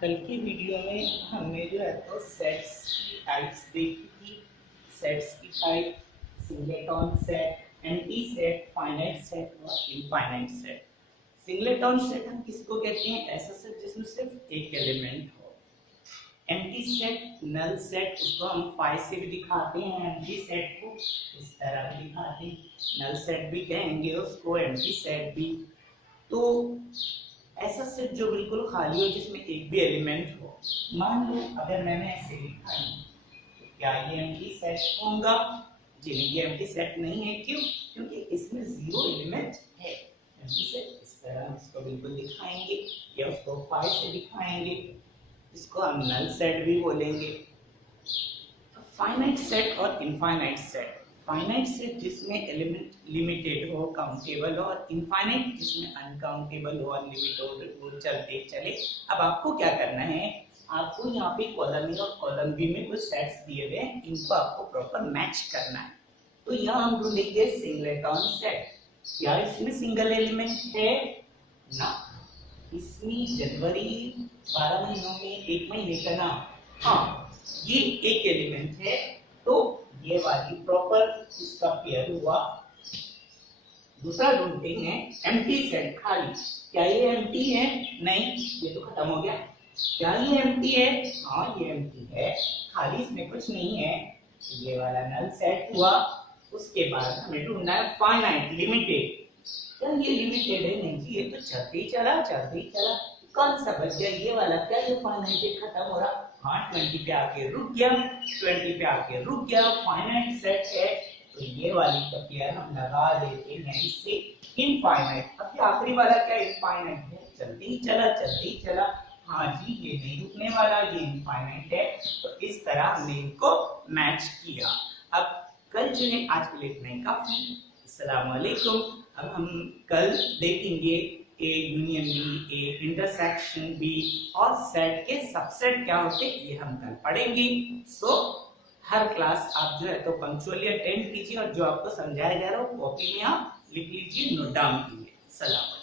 कल की वीडियो में हमने जो है तो सेट्स की टाइप्स देखी थी। सेट्स की type singleton set, empty set, finite set और इनफाइनाइट सेट। सिंगलेटन सेट हम किसको कहते हैं? ऐसा सेट जिसमें सिर्फ एक एलिमेंट हो। एम्प्टी सेट, नल सेट, उसको हम 5 से भी दिखाते हैं। एम्प्टी सेट को इस तरह भी दिखाते हैं, नल सेट भी कहेंगे उसको, एम्प्टी सेट भी। तो ऐसा सेट जो बिल्कुल खाली हो, जिसमें एक भी एलिमेंट हो। मान लो अगर मैंने ऐसे लिखा है तो क्या ये एम्प्टी सेट होगा? जी नहीं, ये एम्प्टी सेट नहीं है। क्यों? क्योंकि इसमें 0 एलिमेंट है। एम्प्टी सेट इस तरह हम इसको बिल्कुल दिखाएंगे या उसको 5 से दिखाएंगे, इसको हम नल सेट भी बोलेंगे। फाइनाइट सेट और इनफाइनाइट सेट। फाइनाइट सेट जिसमें एलिमेंट लिमिटेड हो, काउंटेबल हो, और इनफाइनाइट जिसमें अनकाउंटेबल हो, अनलिमिटेड हो, चलते चले। अब आपको क्या करना है, आपको यहाँ पे कॉलम ए और कॉलम बी में कुछ सेट्स दिए हुए हैं, इनको आपको प्रॉपर मैच करना है। तो यहाँ हम ढूंढेंगे सिंगलेटन सेट। क्या इसमें सिंगल एलिमेंट है? ना, इसमें जनवरी 12 महीनों में एक महीने का नाम, हाँ ये एक एलिमेंट है। तो ये वाली प्रॉपर इसका पेयर हुआ। दूसरा ढूंढते हैं एम्प्टी सेट, खाली। क्या ये एम्प्टी है? नहीं, ये तो खत्म हो गया। क्या ये एम्प्टी है? हाँ ये एम्प्टी है, खाली, इसमें कुछ नहीं है। ये वाला नल सेट हुआ। उसके बाद हमें ढूंढना है फाइनाइट, लिमिटेड। क्या ये लिमिटेड है? नहीं जी, ये तो चलते ही चला, चलते ही चला। कौन सा बच गया? ये वाला। क्या ये फाइनाइट खत्म हो रहा? हाँ 20 पे आके रुक गया, 20 पे आके रुक गया, फाइनाइट सेट है। तो ये वाली का पेयर हम लगा देते हैं इससे इनफाइनाइट। अब ये आखिरी वाला क्या इनफाइनाइट है? चलते ही चला, चलते ही चला। हाँ जी, ये नहीं रुकने वाला, ये इनफाइनाइट है। तो इस तरह हमने इनको मैच किया। अब कल जो है, आज के लिए इतना ही काफी। अस्सलाम वालेकुम। अब हम कल देखेंगे A union B, A intersection B, और सेट के सबसेट क्या होते हैं ये हम कल पढ़ेंगे। सो हर क्लास आप जो है तो पंक्चुअली अटेंड कीजिए, और जो आपको समझाया जा रहा है वो कॉपी में आप लिख लीजिए, नोट डाउन कीजिए। सलाम।